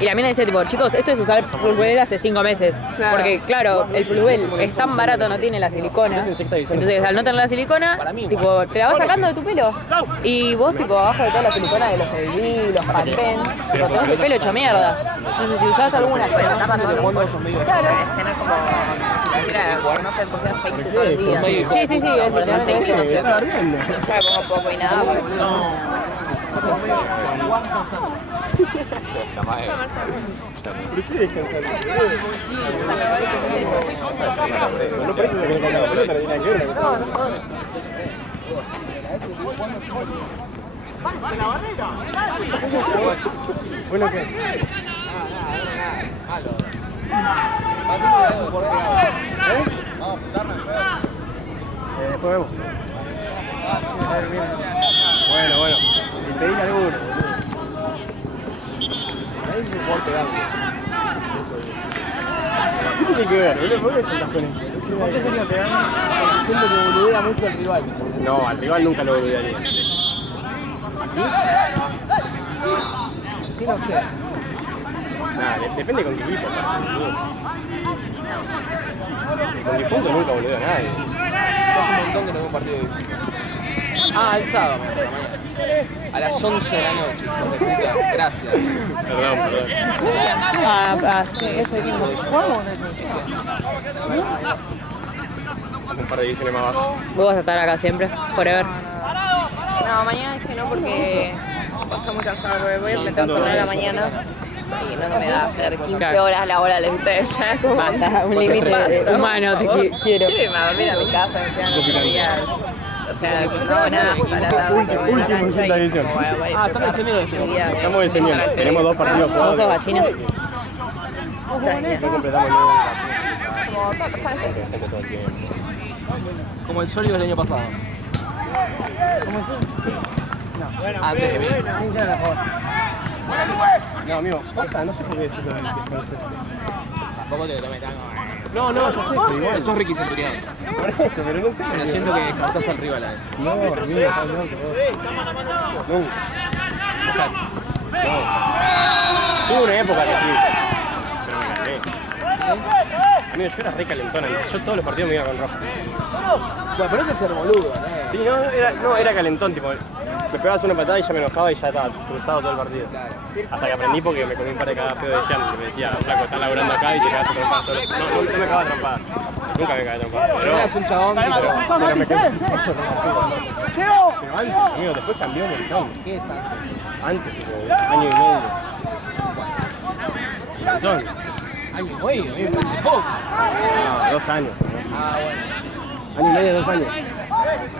Y la mina dice, tipo, chicos, esto es usar Plusbel hace 5 meses. Claro. Porque, claro, el Plusbel es tan barato, no tiene la silicona. Entonces, al no tener la silicona, tipo, te la vas sacando de tu pelo. Y vos, tipo, abajo de toda la silicona de los LV, los Pantene, tipo, tenés el pelo hecho mierda. Entonces, si usás alguna que no tapa todo el mundo, es tener como, si tuviera, no sé, por qué aceite todo el día. Sí, sí, sí, es Por eso aceite, no sé. ¿Está Yo ardiendo? me pongo poco y nada, porque ¿Por qué descansar? No parece que no la pelota, no tiene nada que ver. Bueno, ¿qué? Después vemos. Bueno. Y pedí alguno. Ahí se puede pegar. ¿Qué tiene que ver? ¿Por qué saltas con esto? ¿Por qué sería pegar? Siento que boludea mucho al rival. No, al rival nunca lo olvidaría. ¿Así? Sí, no sé. Nada, depende con qué equipo. Con difunto nunca boludea a nadie. Hace un montón que no veo un partido de difunto. Ah, el sábado, por la mañana. A las 11 de la noche, hijos de puta. Gracias. Perdón. Sí, eso dijimos. Un par de ediciones más abajo. Vos vas a estar acá siempre, forever. no, mañana es que no, porque estoy muy cansada, porque voy a empezar a poner a la mañana y no me da hacer 15 horas laborales, ustedes ya como Basta, un límite humano te quiero. Quiero irme a dormir a mi casa, me quedan 2 días. O sea, no hago nada hasta la tarde, que voy a la cancha y edición. como voy a están descendiendo este. Estamos descendiendo. Tenemos 2 partidos ¿Vos jugados. sos gallina? No completamos el nuevo como todas personas que gente todo el tiempo. Como el sólido del año pasado. Antes de mí. No, amigo, posta, no sé por qué decirlo del que no sé. Tampoco te lo tomes tan. No, ya sé, pero igual. Eso es Ricky Centurión. Por eso, pero no sé. Pero siento que descansás al rival a eso. No, amigo, estás loco. Nunca. O sea, no. Tuve una época que sí. Pero me cansé. Amigo, yo era re calentona. Yo todos los partidos me iba con rojo. bueno, pero eso es ser boludo, ¿no? Sí, era calentón, tipo. Me pegabas una patada y ya me enojaba y ya estaba cruzado todo el partido. Hasta que aprendí porque me comí un par de cagadas pedo de Jean que me decía, flaco, estás laburando acá y te cagas a trompadas solo. No me cagaba trompadas. Nunca me cagué trompadas. Pero Eras un chabón, pero me quedé. Pero antes, amigo, después cambió un montón. ¿qué es antes? Antes, tipo, año y medio. Un montón. Año y medio, a mí me parece poco. No, 2 años. ¿no? Ah, bueno. Año y medio, 2 años.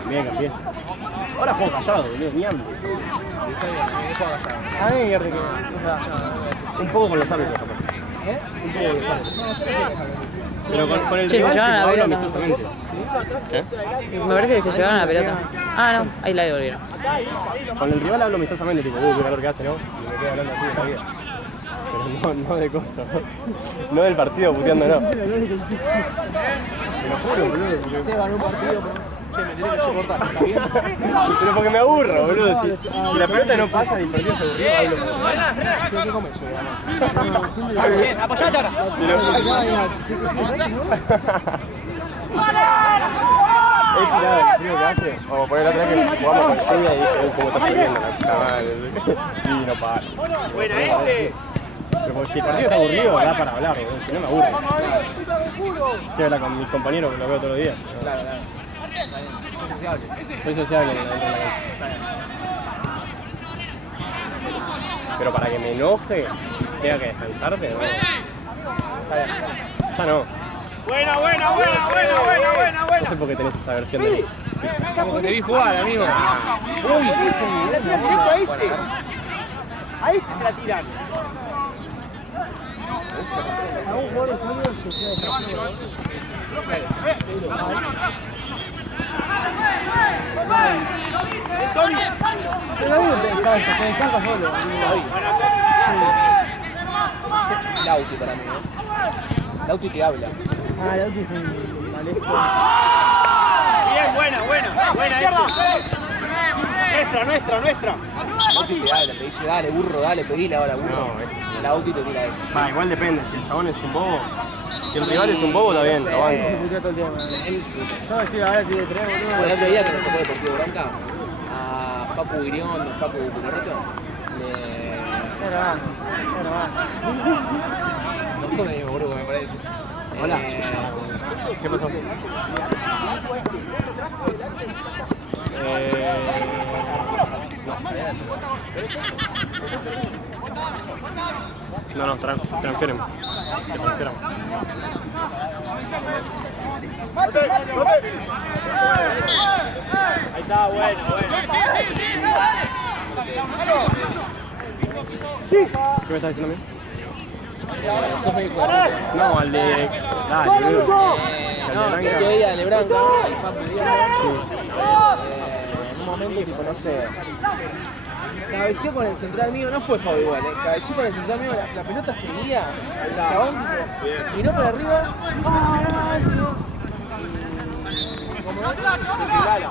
Bien, cambié. Ahora juego callado, boludo, ni hambre. Está bien, me juego allá. A mí, un poco con los árbitros, aparte. Un poco con los árbitros. Pero con el Che, se rival, llevaron la tipo, hablo pelota. amistosamente. ¿Qué? Me parece que se llevaron la pelota. Ah, no, ahí la devolvieron. Con el rival hablo amistosamente, tipo, qué calor que hace, ¿no? Y me quedo hablando así de la vida. Pero no de cosas, no del partido puteando, no. Te lo juro, boludo. Porque... Se ganó un partido, pero... Che, me tenés que soportar, ¿está bien? Pero porque me aburro, boludo. Si la pelota no pasa y el partido se aburrió, hablo. ¿Qué comes yo? Bien, apoyate ahora. Es tirado el frío que hace. Como por el otro día que jugamos con lluvia y dije, cómo está lloviendo la puta madre. Sí, no para. Buena ese. Pero porque si el partido está aburrido, da para hablar, boludo. Si no me aburre. Quiero hablar con mis compañeros que los veo todos los días. Claro. Soy sociable dentro de la cancha. Pero para que me enoje y tenga que descansarte, no. Ya no. Buena. No sé por qué tenés esa versión de mí. Como que te vi jugar, amigo. Uy, a este. A este se la tiran. Lauti para mí, ¿no? Lauti te habla. Ah, Lauti es un malesco. Bien, buena esa. Nuestra. Oti te habla, te dice, dale, burro, dale, pedile ahora, burro. No, La Oti te tira eso. igual depende, si el chabón es un bobo. Si el rival es un bobo, está bien, lo banco. No, ahora estoy de 3, boludo. Bueno, el otro día que nos tocó Deportivo Bronca, a Facu Guirión, Facu Cucarroto, no son del mismo grupo, me parece. Hola. ¿Qué pasó? No, transfieren. Que transfieran. Ahí está, bueno. ¿Qué me estás diciendo a mí? Sos médico. No, al de... Dale, boludo. No, que ese día de Branca, el Facu Guirión, en un momento, tipo, no sé, cabeció con el central mío, no fue foul igual, cabeció con el central mío, la pelota seguía, el chabón tipo, miró para arriba,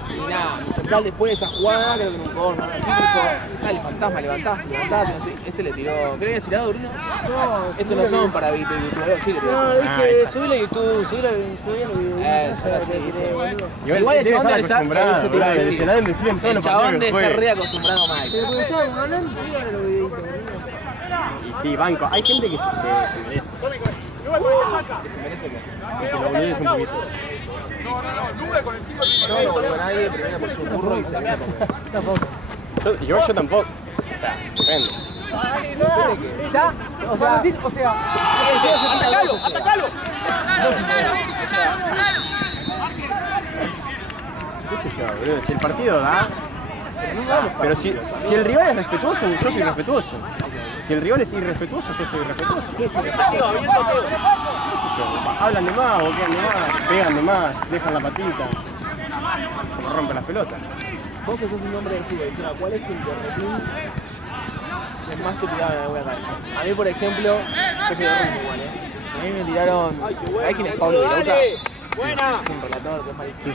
y nada, mi central después de esa jugada, creo que en un corno, así dijo, dale fantasma, levantaste, así, este le tiró, ¿qué le habías tirado, Bruno? No, estos no son para youtubers, sí le tiró. No, dije, subile a YouTube, subile a YouTube. Eso, era así. Igual el chabón debe estar, eso te iba a decir. El chabón de estar re acostumbrado mal. Pero porque estábamos hablando, subile los videitos, boludo. Y sí, banco. Hay gente que se merece. ¿Que se merece qué? Que lo boludees un poquito. Yo no volvió a nadie, primero por su burro y segundo porque... Yo tampoco. O sea, depende. ¿Ya? O sea, ¡Atacalo! ¡Atacalo! ¿Qué sé yo, boludo? Si el partido da... Pero si el rival es respetuoso, yo soy respetuoso. Si el rival es irrespetuoso, yo soy irrespetuoso. Hablan de más, boquean de más, pegan de más, dejan la patita. Se me rompen las pelotas. Vos que sos un hombre de fútbol, Seba, ¿cuál es el corretín que más te tiraron en alguna cancha? A mí, por ejemplo, yo soy de Roma igual, A mí me tiraron... ¿Sabés quién es Pablo Vilauta? ¡Buena! Es un relator que es malísimo.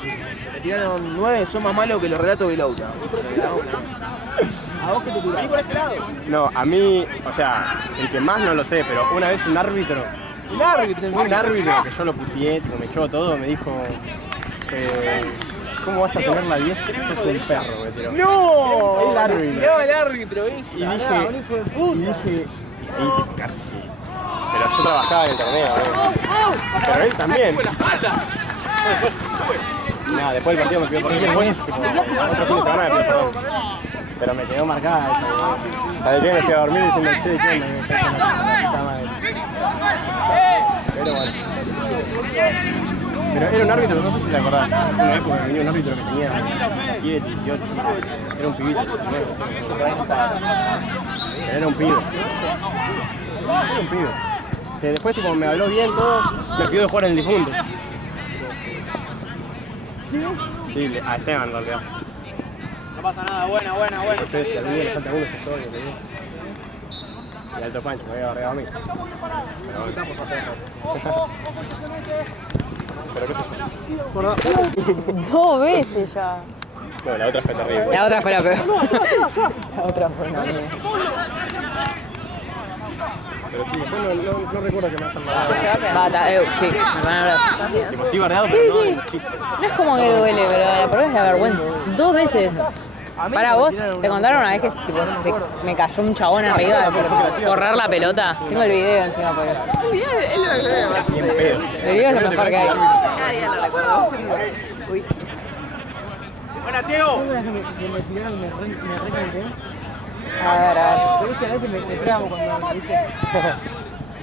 Me tiraron 9, son más malos que los relatos de Vilauta. ¿A vos qué te tiraron? ¿Por ese lado? No, a mí, o sea, el que más no lo sé, pero una vez un árbitro que yo lo puteé, tipo, me echó todo, me dijo... ¿Cómo vas a tener la 10? Sos un perro, me tiró. ¡No! El árbitro. No, el árbitro, ese. Y dije, ahí casi. Pero yo trabajaba en el torneo, pero él también. Nada, después del partido me pidió por después, otro fin de semana me pidió perdón. Pero me quedó marcada esa. ¿Sabes qué? Me fui a dormir diciendo, che, ¿qué onda? Pero bueno. Pero era un árbitro, no sé si te acordás. Una época que venía un árbitro que tenía 17, 18. Era un pibito, 19. Pero era un pibe. Era un pibe. Que después tipo, me habló bien todo, me pidió de jugar en el difunto. Sí, a Esteban en realidad. no pasa nada, buena. Ustedes si algún día le falta alguna historia, te digo. Y Alto Pancho, me había barreado a mí. Pero qué sé yo. 2 veces ya. No, la otra fue terrible. La otra fue la peor. La otra fue la peor. Pero sí, después no recuerdo que me hayan barreado. Bata, sí, me van a abrazar. Tipo, sí barreado, Sí, pero no sí. en chiste. No es como que duele, pero la prueba es la vergüenza. 2 veces. Para vos, te contaron una vez que tipo, me cayó un chabón arriba de correr la pelota. Tengo el video encima por ahí. Bien pedo. El video es lo mejor que hay. Nadie lo recuerdo. Uy. Buena, Diego. A ver. Pero viste, a veces me tramo cuando viste.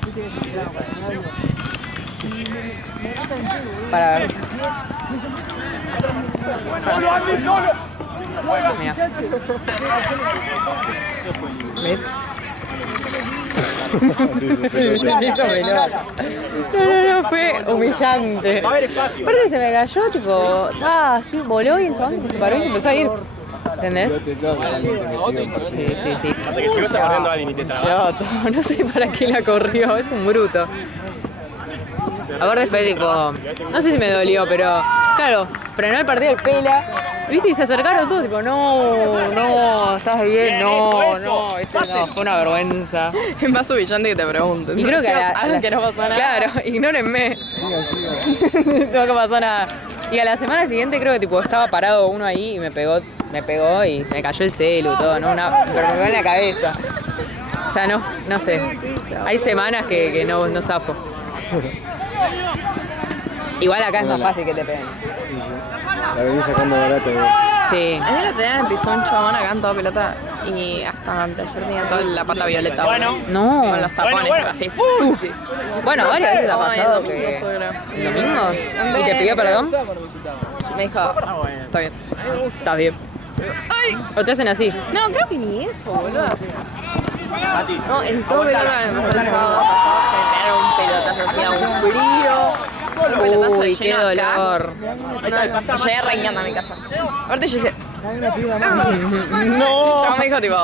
Viste que se tramo cuando nadie. Para ver. Mira. ¿Ves? Se hizo pelota. No, fue humillante. Aparte se me cayó, tipo, estaba así, voló y el chabón se paró y se empezó a ir. ¿Entendés? Sí. Pasa que si vos estás corriendo a alguien y te trabas. Choto, no sé para qué la corrió, es un bruto. Aparte fue tipo, no sé si me dolió, pero claro, frenó el partido el Pela ¿Viste? Y se acercaron todos, tipo, no, ¿estás bien? No, fue una vergüenza. Es más humillante que te pregunten. Y creo que que no pasó nada. Claro, ignórenme. No que pasó nada. Y a la semana siguiente creo que tipo estaba parado uno ahí y me pegó y me cayó el celu, todo, ¿no? Pero me pegó en la cabeza. O sea, no sé. Hay semanas que no zafo. Igual acá es más fácil que te peguen. La venís sacando barata, güey. Sí. A mí el otro día me pisó un chabón acá en toda pelota y hasta antes ayer tenía toda la pata violeta. No. Con los tapones, así. Bueno, varias veces ha No, el pasado domingo que... fue, creo. ¿El domingo? ¿Y te pidió perdón? Me dijo, está bien. Estás bien. ¡Ay! ¿O te hacen así? No, creo que ni eso, boludo. No, en todo pelota me pasó el sábado pasado, generar un pelotazo, hacía un frío. Un pelotazo Uy, qué lleno acá. dolor. No, llegué reinando a mi casa. Aparte yo decía, No. ya me dijo tipo,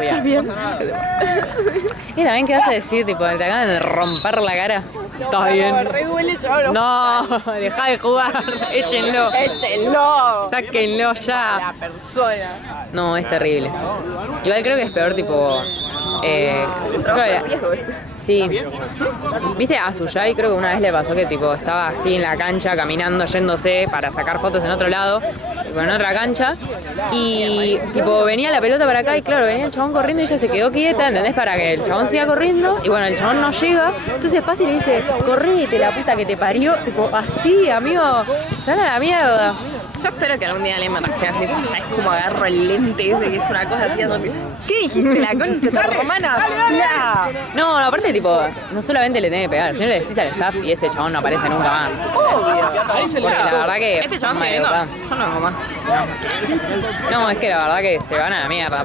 ¿estás bien? ¿Y también qué vas a decir? Tipo, te acaban de romper la cara. ¿Estás bien? Re duele, chabón. No, deja de jugar. Échenlo. ¡Échenlo! Sáquenlo ya. La persona. No, es terrible. Igual creo que es peor, tipo. Sí. ¿Viste a Suyai? Creo que una vez le pasó que tipo estaba así en la cancha caminando, yéndose para sacar fotos en otro lado, en otra cancha, y tipo venía la pelota para acá y claro, venía el chabón corriendo y ella se quedó quieta, ¿entendés? Para que el chabón siga corriendo y bueno, el chabón no llega, entonces pasa y le dice, correte la puta que te parió, tipo así, amigo, sale a la mierda. Yo espero que algún día alguien me reaccione así, ¿sabes cómo agarro el lente ese que es una cosa así? ¿Qué dijiste? La concha de tu hermana. No, aparte tipo, no solamente le tenés que pegar, sino le decís al staff y ese chabón no aparece nunca más. Obvio. Porque la verdad que... Este chabón mal sigue viendo. educado. Yo no hago más. No, es que la verdad que se van a la mierda.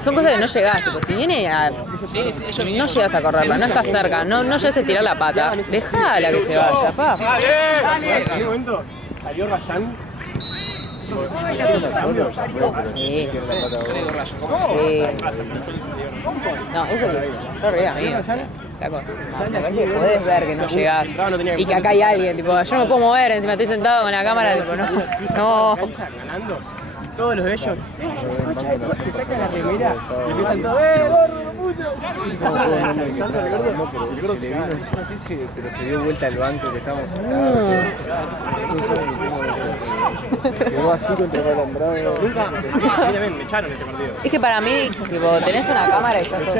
Son cosas que no llegás, tipo, si viene a... No llegas a correrla, no estás cerca, no llegas a estirar la pata, dejala que se vaya, pa. ¿En qué momento salió Rayán? Sí. Sí. No, eso es re amigo. Flaco, me parece que podés ver que no llegás y que acá hay alguien, tipo, yo no me puedo mover, encima estoy sentado con la cámara, tipo, no. Ganando. Todos los de ellos se sacan la remera y empiezan todos, Pero se le vino, no sé si, pero se dio vuelta al banco que estábamos sentados. Quedó así contra el alambrado. me echaron ese partido. Es que para mí, tipo, tenés una cámara y ya sos,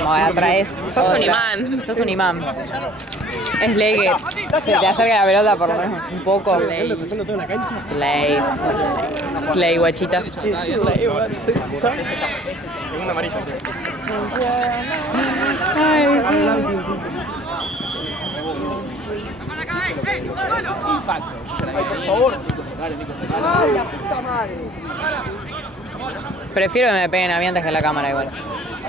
como atraes. Sos un imán. Sos un imán. Es ley que se te acerca la pelota por lo menos un poco. Slay, guachita. Segunda amarilla, sí. Prefiero que me peguen a mí antes que la cámara igual.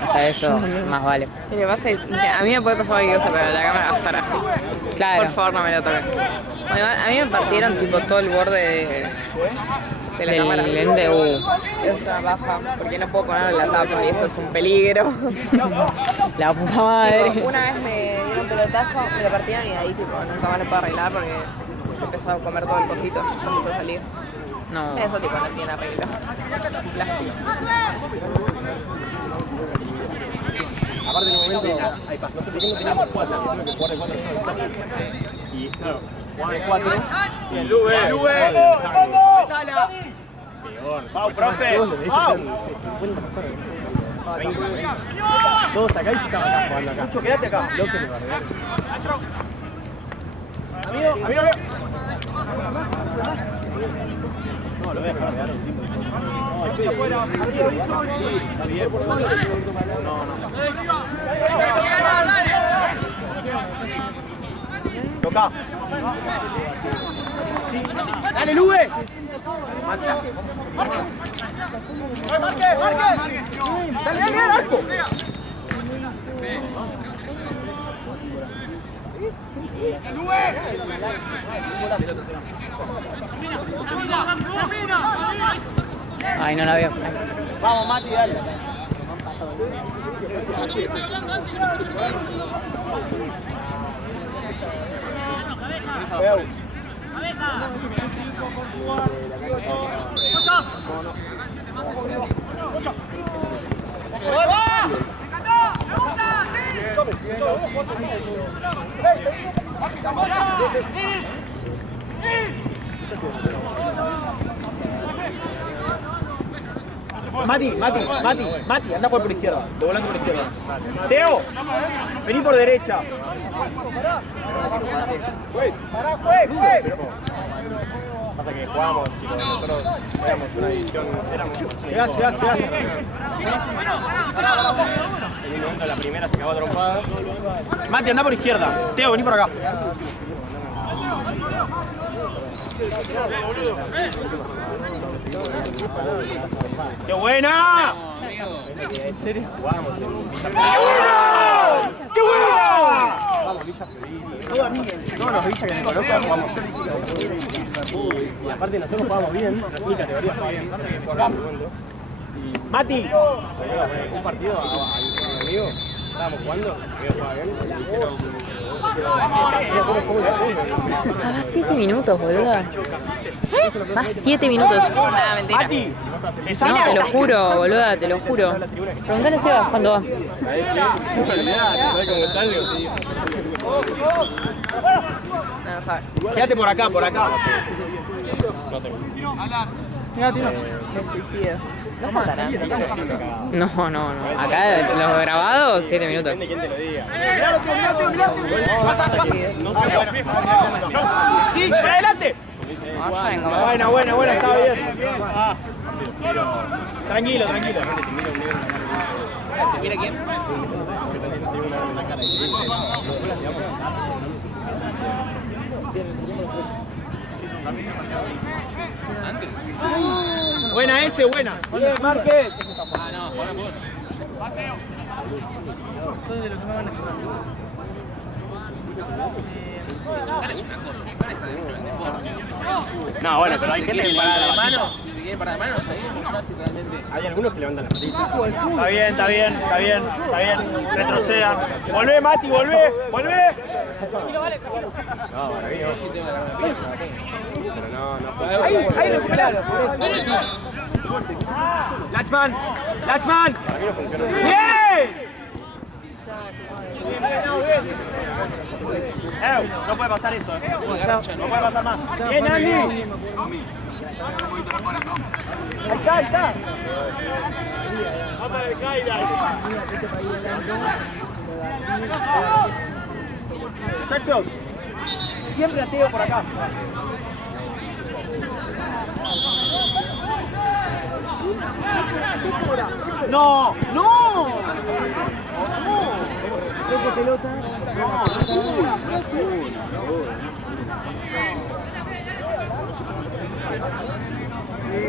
O sea, eso más vale. Lo que pasa es que a mí me puede pasar cualquier cosa, pero la cámara va a estar así. Claro. Por favor, no me lo toquen. Bueno, a mí me partieron tipo todo el borde de la cámara. El lente, O sea, baja, porque no puedo poner la tapa y eso es un peligro. La puta madre. Una vez me dieron un pelotazo, me lo partieron y de ahí tipo nunca más lo puedo arreglar porque se empezó a comer todo el cosito, no me pudo salir. No. Eso tipo no tiene arreglo. Plástico. Aparte en un momento, hay pasos pequeños, teníamos 4, tenemos que jugar de 4 y claro, jugar de 4. Y el Lube. Peor. Pau, profe. Pau. 50 personas. 20. Todos acá y yo estaba acá jugando acá. Mucho, quédate acá. Loco me bardearon. Amigo. No, lo voy a bardear un tipo. Está bien, por favor. No. Toca. Sí. Dale, Lube. Marque. Dale, arco. Ay, no la veo. Vamos, Mati, dale. Mati, anda por izquierda, de volante por izquierda. Teo, vení por derecha. Pasa que jugábamos, chicos, nosotros éramos una división, Llegás. en un momento la primera se acabó trompada. Mati, anda por izquierda. Teo, vení por acá. ¡Qué buena! ¿En serio? Jugábamos en Villa ¡Qué buena! Todos los villas que me conozcan jugamos. Y aparte nosotros jugábamos bien, mi categoría estaba bien. Mati. Un partido a un amigo, estábamos jugando, yo jugaba bien, y hicieron... Va 7 minutos, boluda. Va 7 minutos. Nada, mentira. Mati. No, te lo juro, boluda, te lo juro. Preguntale a Sebas cuándo va. ¿Sabés cómo salgo? No sabe. Quédate por acá, por acá. No tengo. Suicidio. No faltará. No. Acá los grabados, 7 minutos. Depende de quién te lo diga. Sí, por adelante. Buena, está bien. Tranquilo. ¿Mira quién? Buena ese, buena. Bien, Márquez. No, bueno, pero hay gente que para la mano. Si te quieren parar de mano, Hay algunos que levantan las patitas. Está bien. Retrocedan. Volvé, Mati, volvé. No, maravilloso. Pero no fue. Ahí recuperalo. Lachman. Para mí no funciona. ¡Bien! No puede pasar eso. No puede pasar más. Bien, Andy. Ahí está. Vamos a ver, caída. Muchachos, siempre ateo por acá. No. Pelota.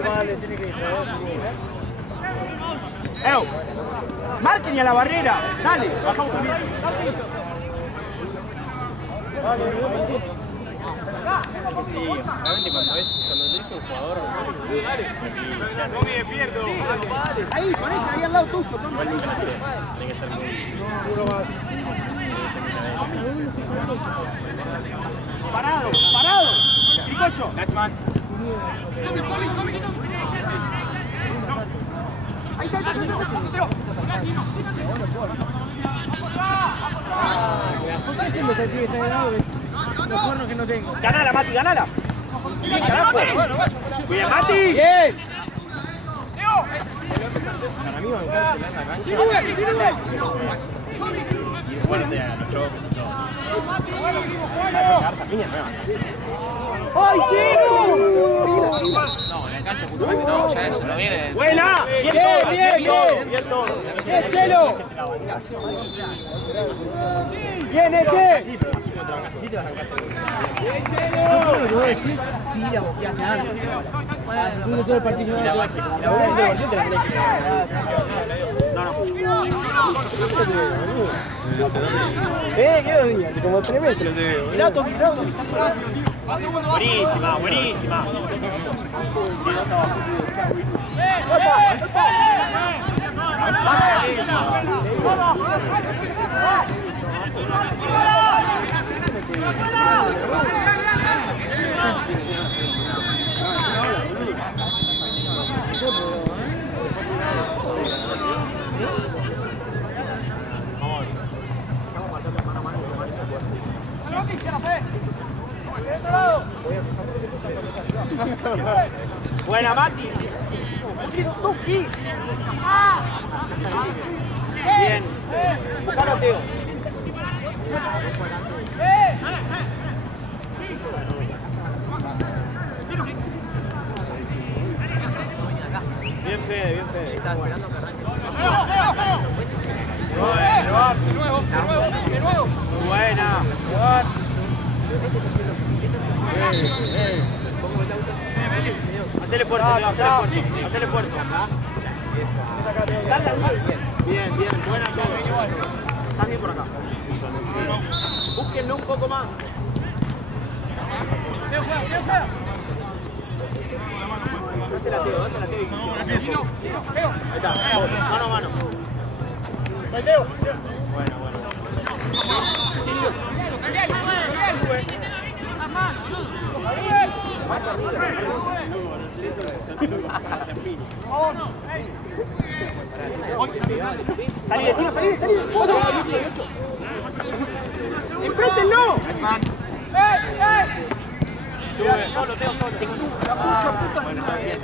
Vale, tiene que ir. Marquen a la barrera. Dale, bajamos también. Sí, realmente cuando es un jugador. No me pierdo. Ahí, con ese, ahí al lado tuyo. Igual nunca la tiré. Tiene que ser muy. Uno más. Parado. Picocho. Lachman. Ahí está. Ganala, Mati, ganala. Bien, carajo. Bien, Mati. Bien. Para mí bancarse en la cancha. Y fuerte a los choques y todo. Carta, piña nueva. ¡Ay, Chino! no, en el cancha justamente no, ya eso no viene. ¡Buena! Bien todo. ¡Bien, Chelo! ¡Bien ese! Sí, pero así no te bancas, sí te vas a bancar seguro. Lo que vos decís, sí la boqueaste antes. Bueno, todo el partido. Si la boqueaste te la tenés que ¿qué 2 días? Como 3 meses lo tengo. Mirá, Toki. Buenísima. Buena, Mati. No toques. Bien. Buscalo, Teo. Bien, Fede, bien, Fede. Estás esperando que arranque. De nuevo. Muy buena. Hacele fuerza, hacele fuerza. Bien, buena todo. Estás bien por acá. Búsquenlo un poco más. Dásela, Teo. Ahí está, mano a mano. Bueno. Salí de tiro. ¡Enfréntenlo! Solo, Teo, solo. Bueno, está bien.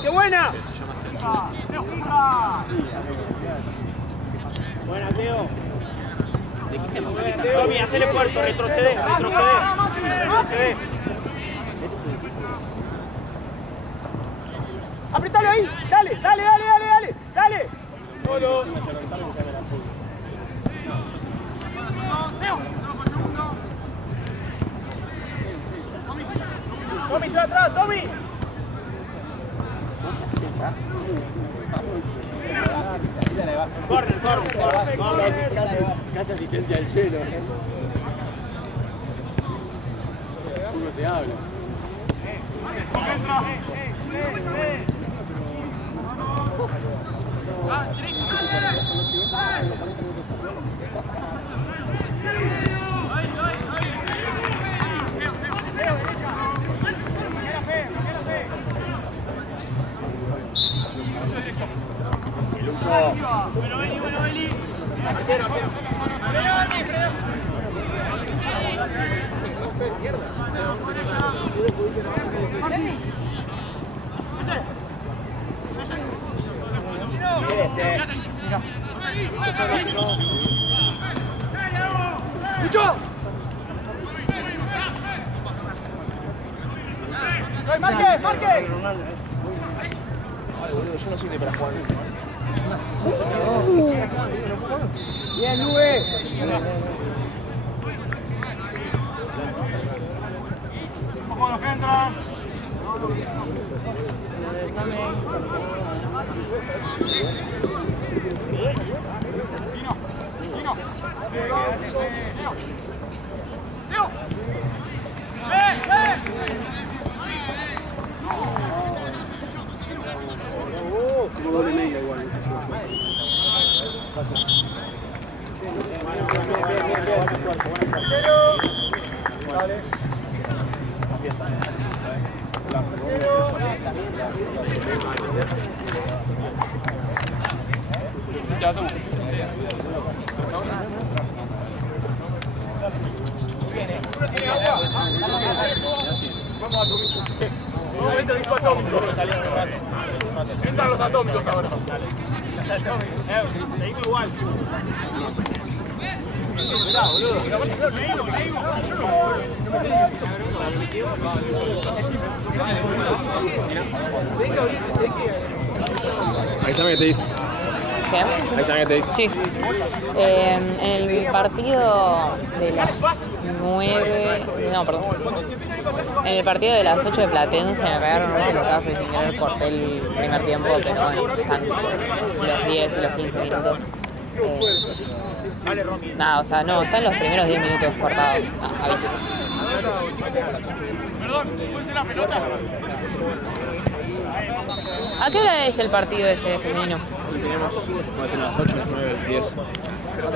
¡Qué buena! Buena, Teo. Tommy, hacele fuerza, retrocede. ¡Apretalo ahí! ¡Dale! Solo. Tommy, atrás, Tommy. Corre. Casi asistencia al cielo. Uno se habla. Bueno, Eli. ¡Mucho! ¡Marque! Ay, boludo, yo no soy de para jugar. Bien, Nube. Ojo los que entran. Tengo doble media igual. Vamos a tu momento disco atómico. Entran los atómicos ahora. Te digo igual. Mirá, boludo. Avísame que te dice. ¿Qué? Avísame que te dice. Sí. En el partido de la 9... No, perdón. En el partido de las 8 de Platense me pegaron unos pelotazos y sin querer corté el primer tiempo, pero bueno, están los 10 y los 15 minutos. Nada, o sea, no, están los primeros 10 minutos cortados. A veces. Perdón, ¿puede ser la pelota? ¿A qué hora es el partido este femenino? Tenemos, va a ser las 8, las 9, las 10. Ok.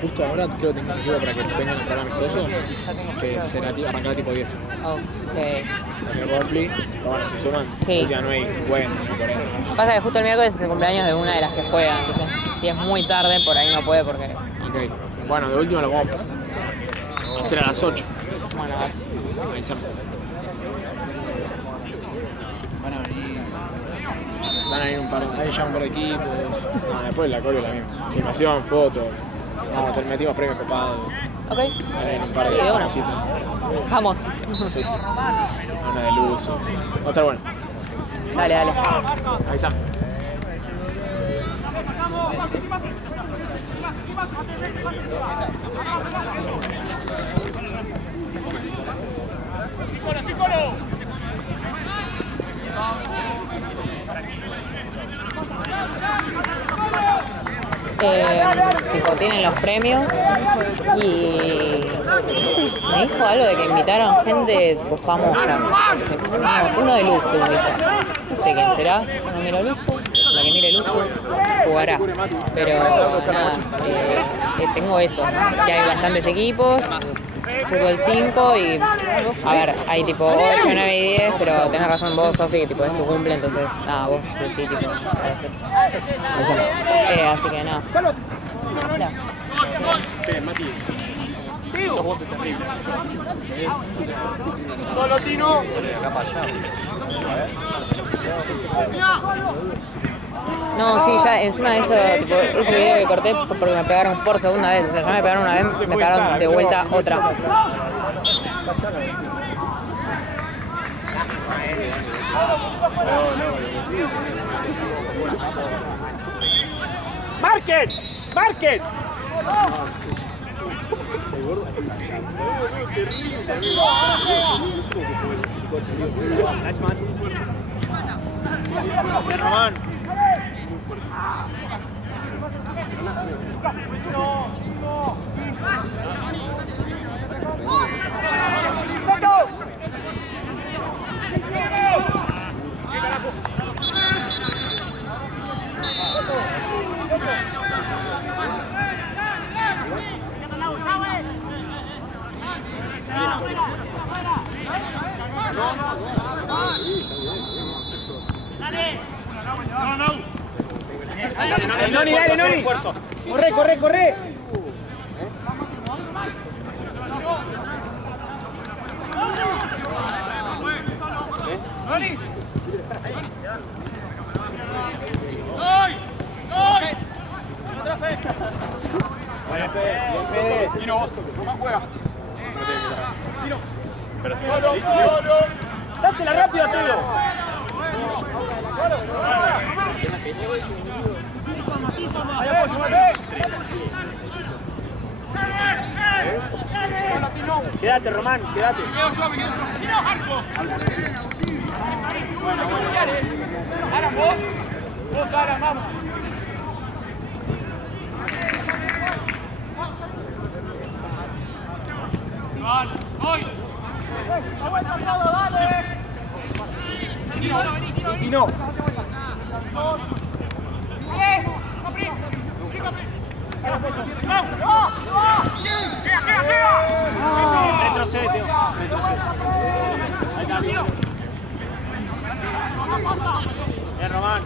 Justo ahora creo que tengo un equipo para que vengan a entrar amistoso, que será arrancará tipo 10. Ok. También Borpley, pero bueno, si suman, Sí. ya 9 y 50, 40. Pasa que justo el miércoles es el cumpleaños de una de las que juega, entonces si es muy tarde por ahí no puede porque... Ok, bueno, de último lo vamos a hacer a las 8. Bueno, a ver. Avisamos. Van a venir un par de... Ahí ya un par de equipos. Después la coreo la misma. Filmación, foto. No, metimos premios copados. Ok. Van a venir un par de Sí, de una. famositos. Vamos. Sí. Una de luz. Va a estar bueno. Dale, dale. Avisamos. Tipo, tienen los premios y no sé, me dijo algo de que invitaron gente pues, famosa. No sé, uno de Luzu, dijo. No sé quién será, no miro Luzu, la que mire Luzu jugará. Pero nada, tengo eso, que hay bastantes equipos, fútbol 5 y a ver, hay tipo 8, 9 y 10, pero tenés razón vos, Sofi, que tipo es tu cumple, entonces nada, vos decís tipo. Así que nada. Mira. Mati. Sos vos es terrible. Solo Tino. Acá para allá. No, sí, ya encima de eso, tipo, ese video que corté fue porque me pegaron por segunda vez. O sea, ya me pegaron una vez, me pegaron de vuelta otra. ¡Marquen! ¡Marquen! Román. Noni, dale, Noni. Corre, corre, corre. Noni. ¡Ay! ¡Ay! ¡Otra fe! Vaya, Fede. Tino, ¿cómo juega? Tino. Pero solo. Dásela rápido, Teo. Quédate, Román, quédate. Bueno, Alan, vos, Alan, vamos. ¡Voy! ¡Aguanta todo, dale! Tino. Retrocede, Teo. Ahí está, Tino. Bien, Román.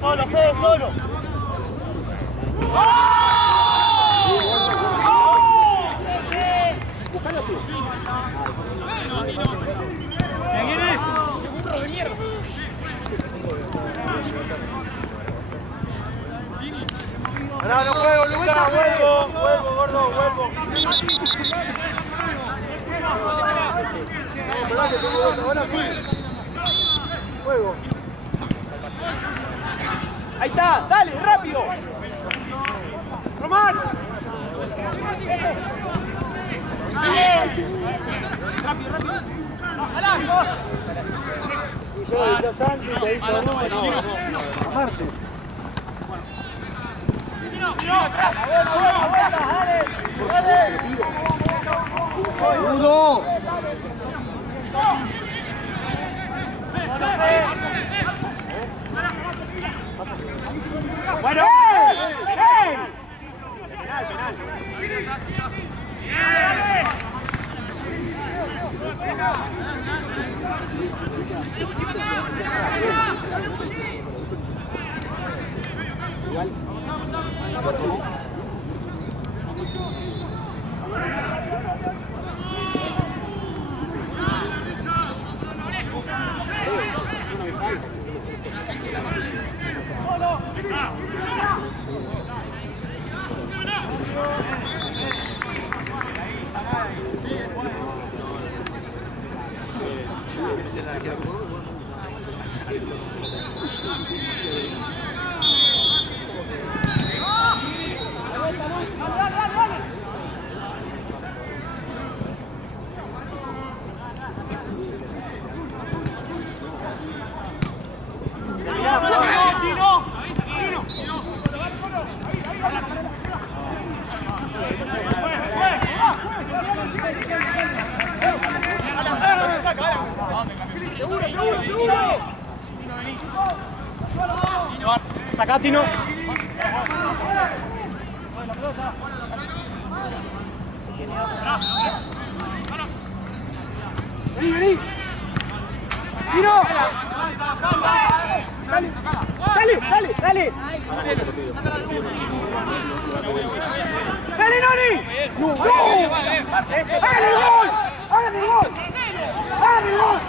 Solo, Fede, solo. Buscalo tú. No juego, Lucas, vuelvo, gordo, vuelvo. Ahora sí. Juego. Ahí está, dale, rápido. Román. Rápido, rápido. Y yo decía Santi, te hizo uno. Amarse. ¡Uno! Bueno, ¡hey! Penal, penal. Sacá, Tino. Vení, vení. Tino. Dale, dale, dale. Dale, Noni. No. ¡Hágale el gol! ¡Hágale el gol! ¡Hágale el gol!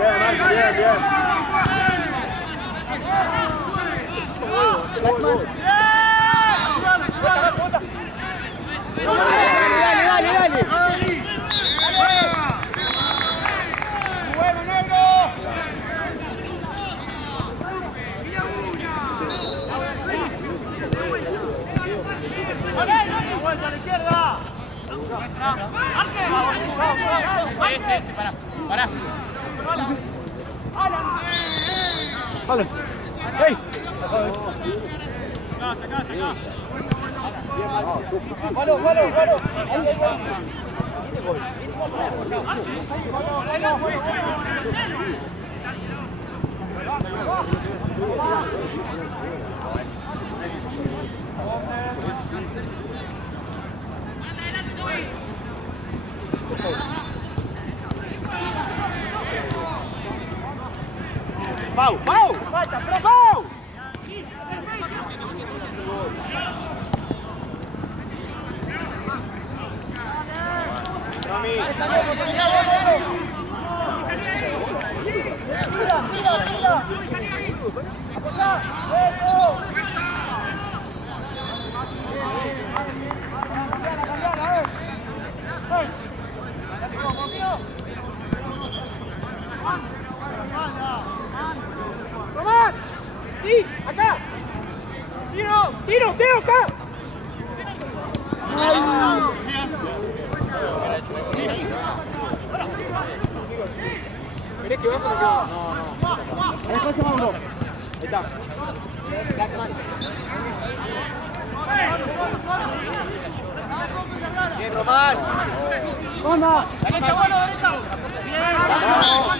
Bien, Marco, bien, bien. Dale, dale, dale. Bueno, negro. Vuelta a la izquierda. Sí, pará. Vale. ¡Ey! Sacá. ¡Valo! ¡Pau! ¡Falta, pero Pau! ¡Tomás! ¡Sí! ¡Acá! ¡Tiro, acá! ¿Querés que baje o no? No. Después se va uno. Ahí está. Bien, Román. ¡Onda! ¡Derecha, bueno, derecha!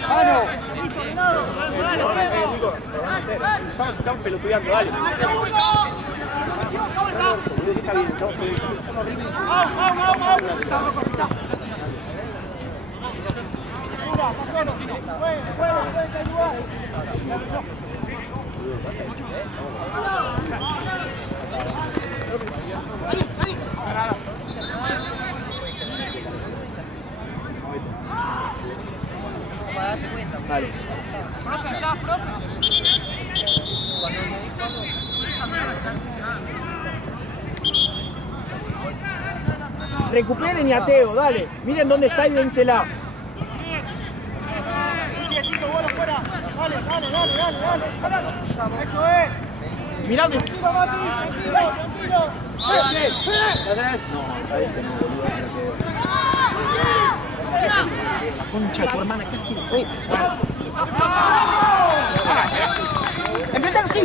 ¡Vamos! Estamos pelotudeando, dale. Dale. Profe, ya, profe. Recuperen y ateo, dale. Miren dónde está y dénsela. Un chiquecito, bueno, fuera. Dale. Mirame. La concha de tu hermana, ¿qué haces? ¡Enfrentalo, sí!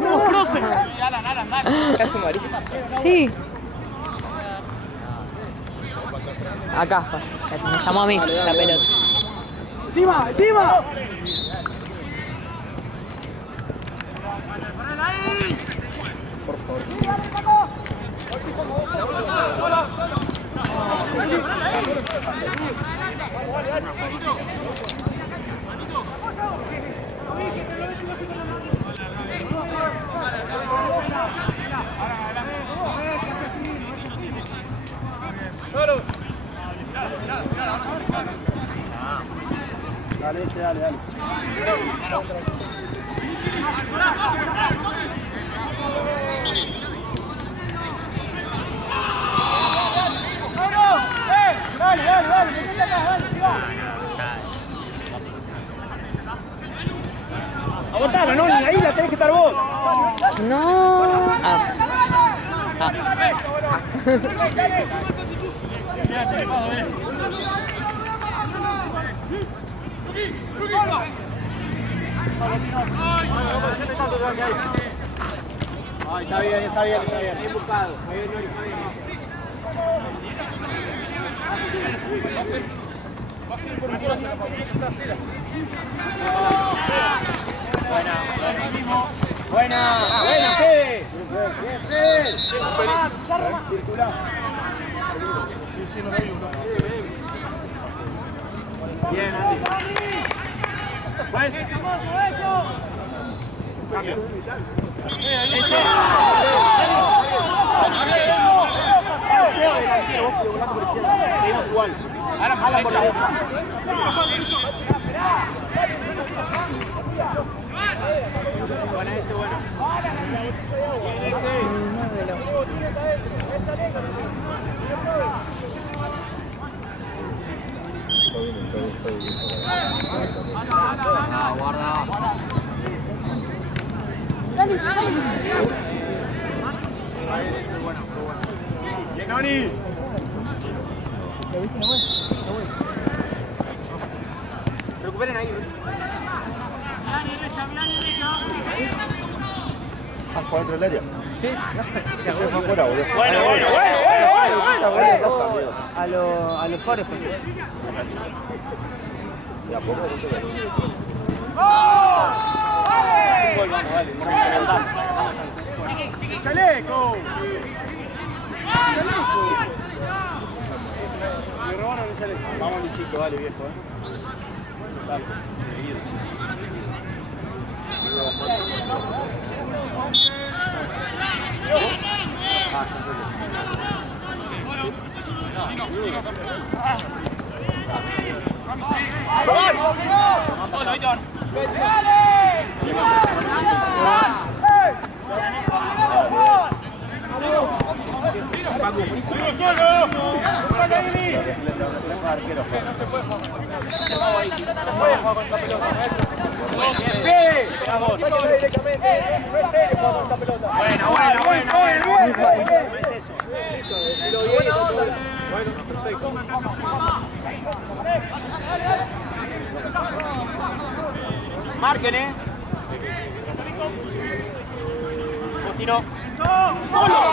¡No, profe! Casi morís. Sí. Acá, me llamó a mí la pelota. ¡Encima! ¡Encima! Por favor. Dale, dale. Aguantala, no, ahí la tenés que estar vos. No. Ay, está bien. Bien buscado. Buena, Fede. Bien. Circular. Sí, no hay uno. Bien, Andy. Pues. Cambio. Seguimos igual. Alan por derecha. Buena ese, bueno. Guarda. Bien, Noni. Recuperen ahí. Ah, fue dentro del área. Sí. Ese fue afuera, boludo. Bueno. A los Suárez fue. De a poco, ¡Chaleco! Me robaron el chaleco. Vamos, mi chico, vale, viejo, Dale, seguido. Marquen, Continúo. Solo.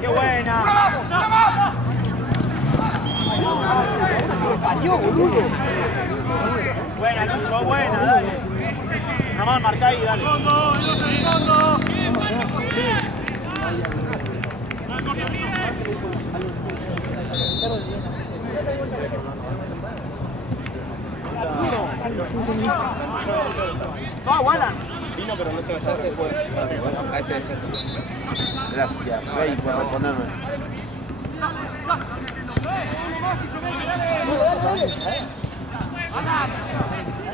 ¡Qué buena! Buena, Lucho, buena, dale. Ramón, marca ahí, dale. ¡No, Walan! Vino, pero no se vaya. Ya se fue. A ese es. Gracias, Rey, por responderme.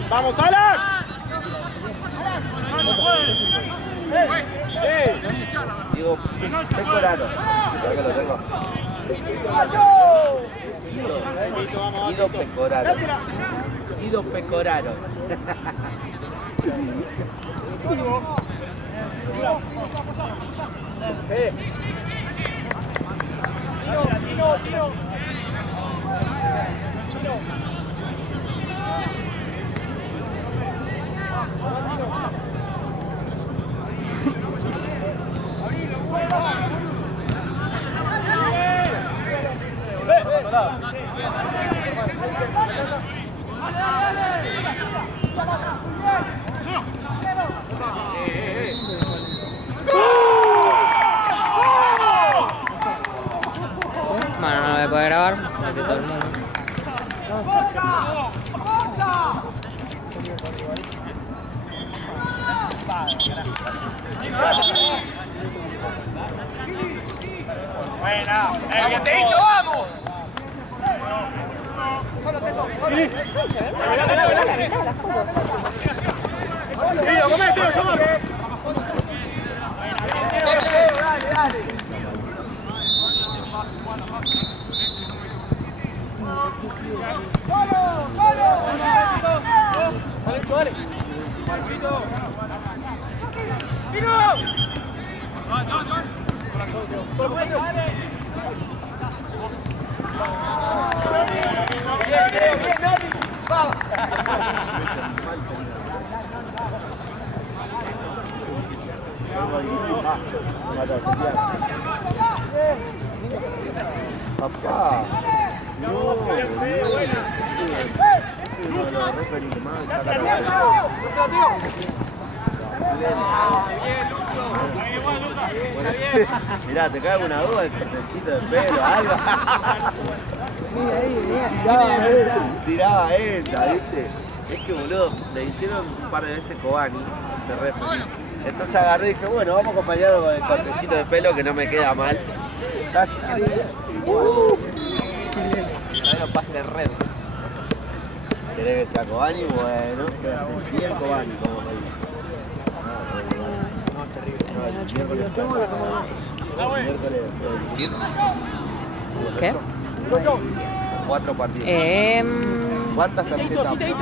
¡Vamos, Alan! Digo, Pecoraro. Acá lo tengo. Guido Pecoraro. Guido Pecoraro. Tiro. Bueno, no lo voy a poder grabar. Mete todo el mundo. Buena. ¡Vienteito, vamos! Tío, comé, tío, yo voy. Dale. Dale. Papá. Mirá, te cae una duda, el cortecito de pelo, algo. Tiraba esa, ¿viste? Es que, boludo, le hicieron un par de veces Cobani, ese referee. Entonces agarré y dije, bueno, vamos acompañado con el cortecito de pelo que no me queda mal. Casi increíble. Ahí no pasa de red. ¿Querés que sea Cobani? Bueno, bien Cobani, como me dijo. ¿Qué? 4 partidos. ¿Cuántas tarjetas? Me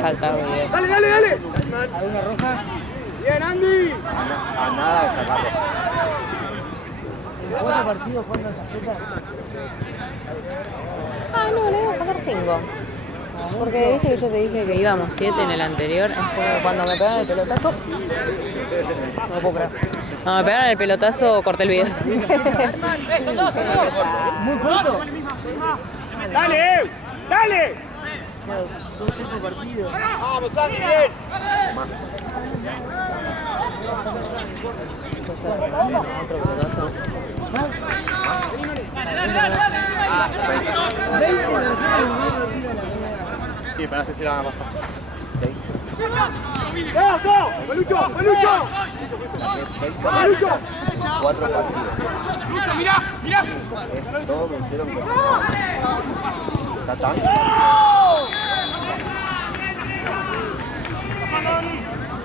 falta video. Dale. ¿Hay una roja? Bien, Andy. A nada de sacarlo. ¿En 4 partidos cuántas tarjetas? Ah, no, le voy a pasar 5. Porque viste que yo te dije que íbamos 7 en el anterior. Es como cuando me pegaron el pelotazo. No lo puedo creer. Cuando me pegaron el pelotazo, corté el video. ¿Muy corto? Dale. Dos tipos de partidos. Vamos, Andy, bien. Otro pelotazo. Sí, pero no sé si la van a pasar. ¡Go! ¡Pelucho! 4 partidos. ¡Lucho, mirá! Todos me dijeron que está tan.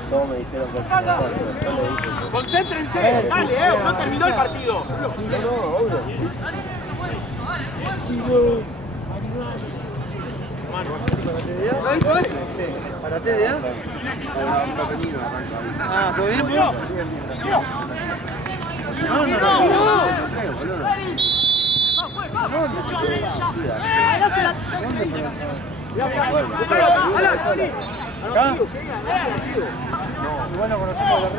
Todos me dijeron que es mejor, pero yo le dije. ¡Concéntrense! ¡Dale, no terminó el partido! No, obvio. ¿Para TDA? Ah, ¿todo bien, bro? Igual no conocemos las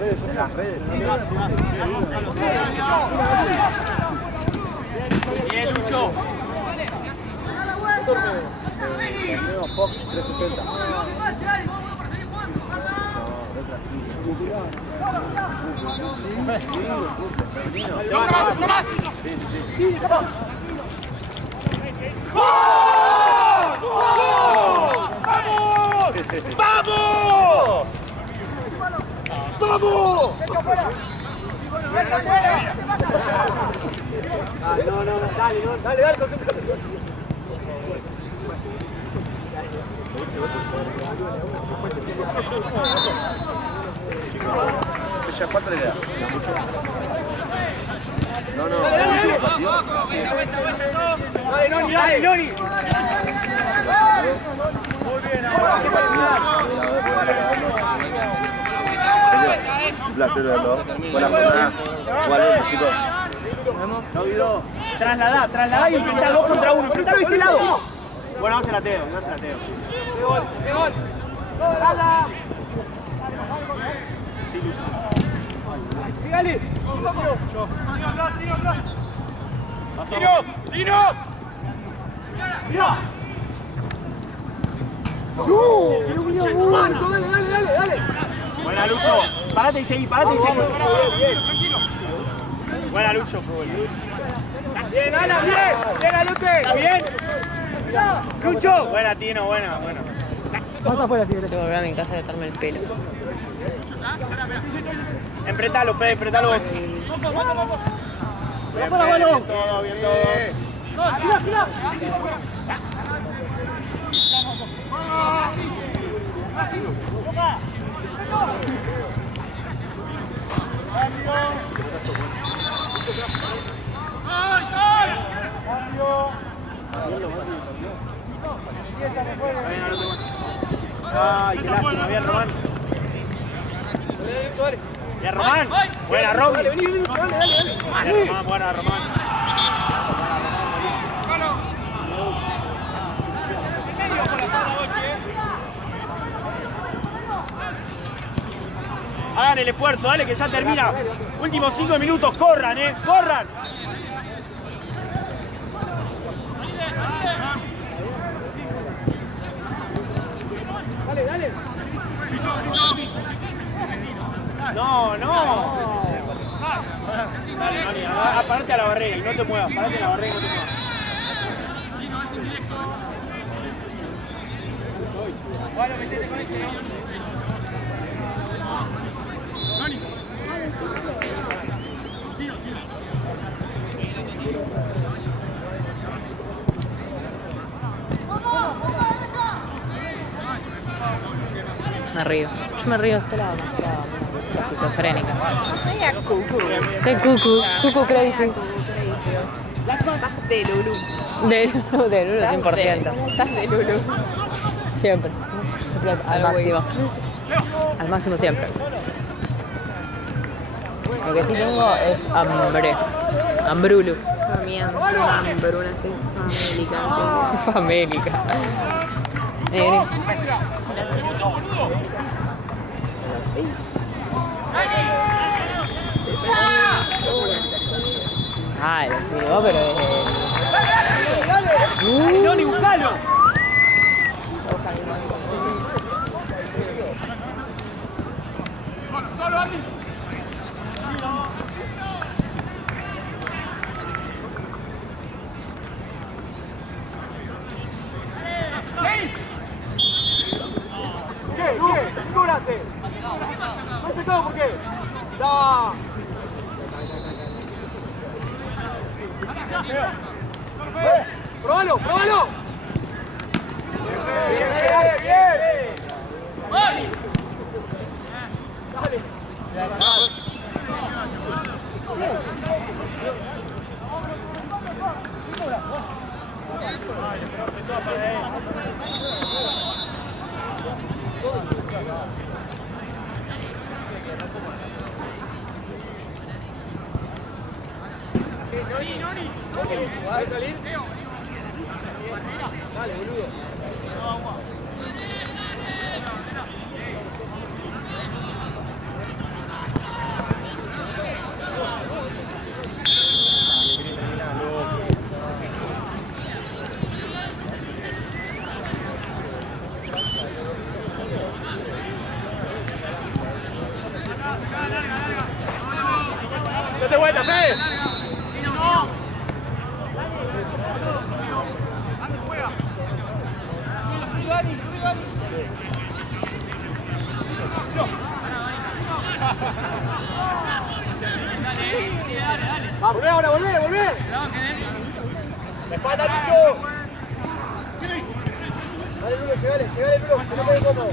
redes. De las redes. ¡Bien, Lucho! Tenemos Fox 360. ¡Vamos! ¡Vamos! Dale, concéntrate. Ya, ¿cuánto le queda? No, no. Dale, Noni, dale, Noni. Muy bien, Un placer verlo. Buena jornada. Igualmente, chicos. Trasladá y enfrentá 2 contra 1. Enfrentalo de este lado. Bueno, hace la Teo, no hace la Teo. ¡Qué gol! ¡Dígale! ¡Tiro! ¡Dale! Buena, Lucho. Parate y seguí. Buena, Lucho, fue bueno. Bien, Alan, bien, Alute. ¿Está bien? Lucho. Buena, Tino, buena. Tengo que volver a mi casa a cortarme el pelo. Enfrentalo, Fede, enfrentalo. Bien, todo. Gira. Ay, qué lástima, bien, Román. Bien, Román. Buena, Romy. Vení, Lucho, dale. Bien, Román, buena, Román. Hagan el esfuerzo, dale, que ya termina. Últimos 5 minutos, corran, corran. Dale. No. Dale, Noni, parate a la barrera y no te muevas. Parate a la barrera y no te muevas. Bueno, metete con este, ¿no? Me río. Yo me río sola demasiado. Esquizofrénica. Estoy cucu crazy. Estás de Lulu. De Lulu 100%. Estás de Lulu. Siempre. Al máximo. Al máximo siempre. Lo que sí tengo es hambre. Hambrulu. También, una hambruna, estoy famélica. Famélica. Vení. Ay, lo sigo, pero Dale, Noni, buscalo. ¿Qué? ¡Cúrate! ¿No has sacado por qué? ¡Da! ¡Próbalo! ¡Bien! ¿Vas a salir? Dale, boludo. ¡Date vuelta, Fede! ¡Volvé ahora, volvé! ¡Espalda, Lucho! Dale, Lulo, llegale, Lulo, que no quede cómodo.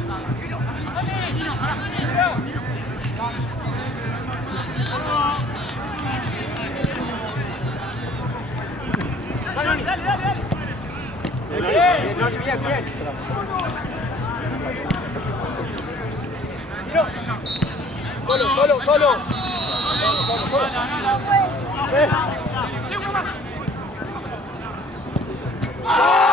Bien. Solo. ¡Ah!